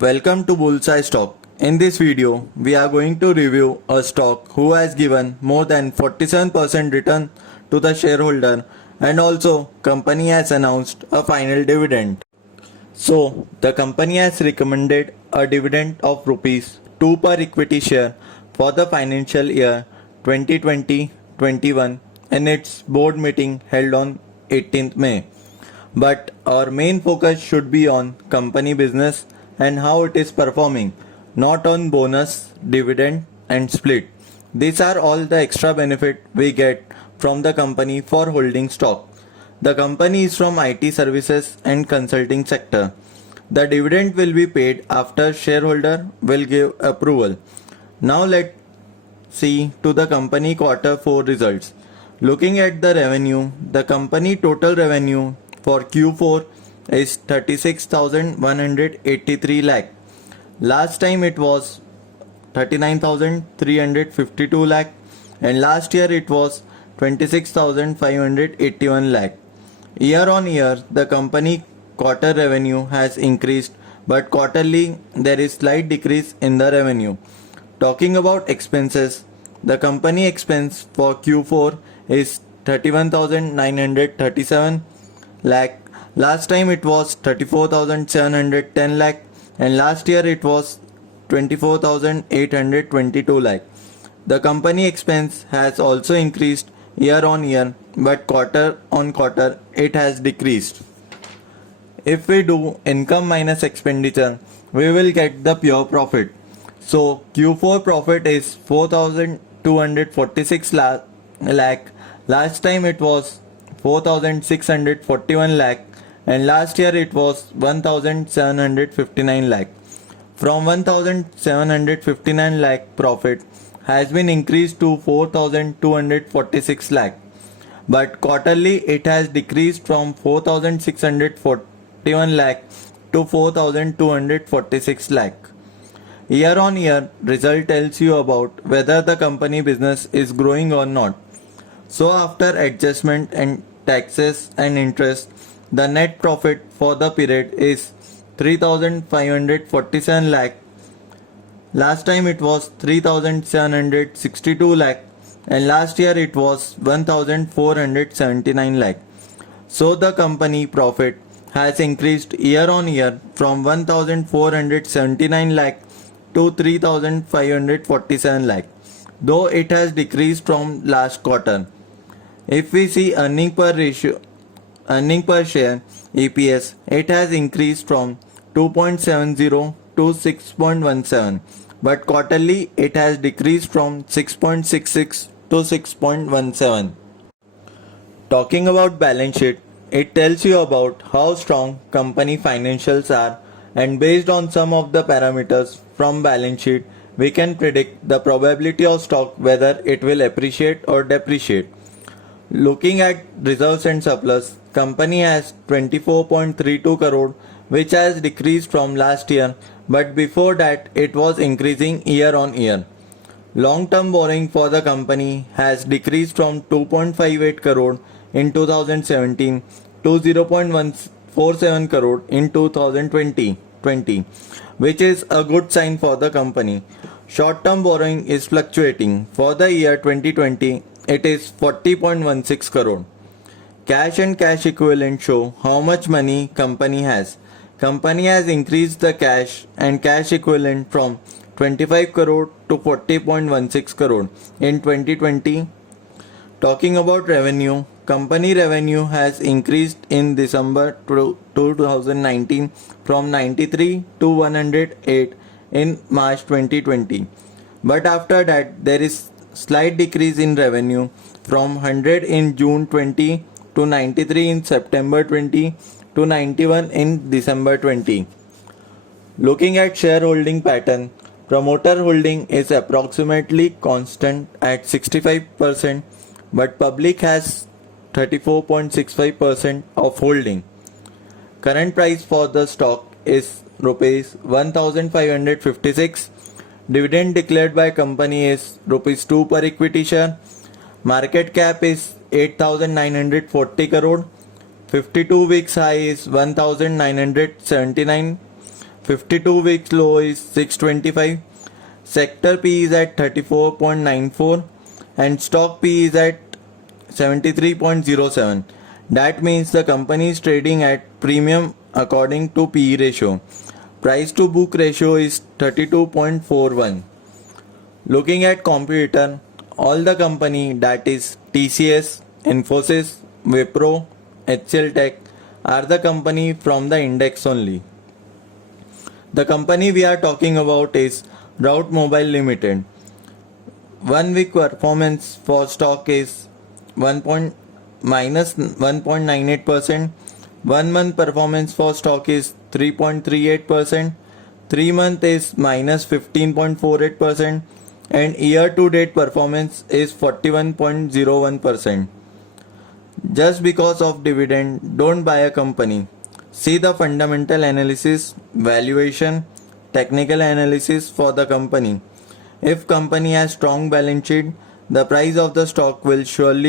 Welcome to Bullseye Stock. In this video, we are going to review a stock who has given more than 47% return to the shareholder, and also company has announced a final dividend. So, the company has recommended a dividend of rupees 2 per equity share for the financial year 2020-21 in its board meeting held on 18th May. But our main focus should be on company business and how it is performing, not on bonus, dividend and split. These are all the extra benefit we get from the company for holding stock. The company is from IT services and consulting sector. The dividend will be paid after shareholder will give approval. Now let's see to the company quarter 4 results. Looking at the revenue, the company total revenue for Q4 is 36,183 lakh. Last time it was 39,352 lakh, and last year it was 26,581 lakh. Year on year, the company quarter revenue has increased, but quarterly there is slight decrease in the revenue. Talking about expenses, the company expense for Q4 is 31,937 lakh. Last time it was 34,710 lakh, and last year it was 24,822 lakh. The company expense has also increased year on year, but quarter on quarter it has decreased. If we do income minus expenditure, we will get the pure profit. So Q4 profit is 4,246 lakh. Last time it was 4,641 lakh, and last year it was 1,759 lakh. From 1,759 lakh profit has been increased to 4,246 lakh, but quarterly it has decreased from 4,641 lakh to 4,246 lakh. Year on year result tells you about whether the company business is growing or not. So after adjustment and taxes and interest, the net profit for the period is 3,547 lakh. Last time it was 3,762 lakh, and last year it was 1,479 lakh. So the company profit has increased year on year from 1,479 lakh to 3,547 lakh, though it has decreased from last quarter. If we see earning per share EPS, it has increased from 2.70 to 6.17, but quarterly it has decreased from 6.66 to 6.17. Talking about balance sheet, it tells you about how strong company financials are, and based on some of the parameters from balance sheet, we can predict the probability of stock whether it will appreciate or depreciate. Looking at reserves and surplus, company has 24.32 crore, which has decreased from last year, but before that it was increasing year on year. Long-term borrowing for the company has decreased from 2.58 crore in 2017 to 0.147 crore in 2020, which is a good sign for the company. Short-term borrowing is fluctuating. For the year 2020, it is 40.16 crore. Cash and cash equivalent show how much money company has. Company has increased the cash and cash equivalent from 25 crore to 40.16 crore in 2020. Talking about revenue, company revenue has increased in December 2019 from 93 to 108 in March 2020. But after that there is slight decrease in revenue from 100 in June 20 to 93 in September 20 to 91 in December 20. Looking at shareholding pattern, promoter holding is approximately constant at 65%, but public has 34.65% of holding. Current price for the stock is rupees 1,556. Dividend declared by company is rupees 2 per equity share. Market cap is 8,940 crore. 52 weeks high is 1,979. 52 weeks low is 625. Sector P is at 34.94 and stock P is at 73.07. That means the company is trading at premium according to PE ratio. Price to book ratio is 32.41. Looking at competitor, all the company, that is TCS, Infosys, Wipro, HCL Tech, are the company from the index only. The company we are talking about is Route Mobile Limited. 1 week performance for stock is minus 1.98%. 1 month performance for stock is 3.38%. 3 month is minus 15.48%. And year to date performance is 41.01%. Just because of dividend, don't buy a company. See the fundamental analysis, valuation, technical analysis for the company. If company has strong balance sheet, the price of the stock will surely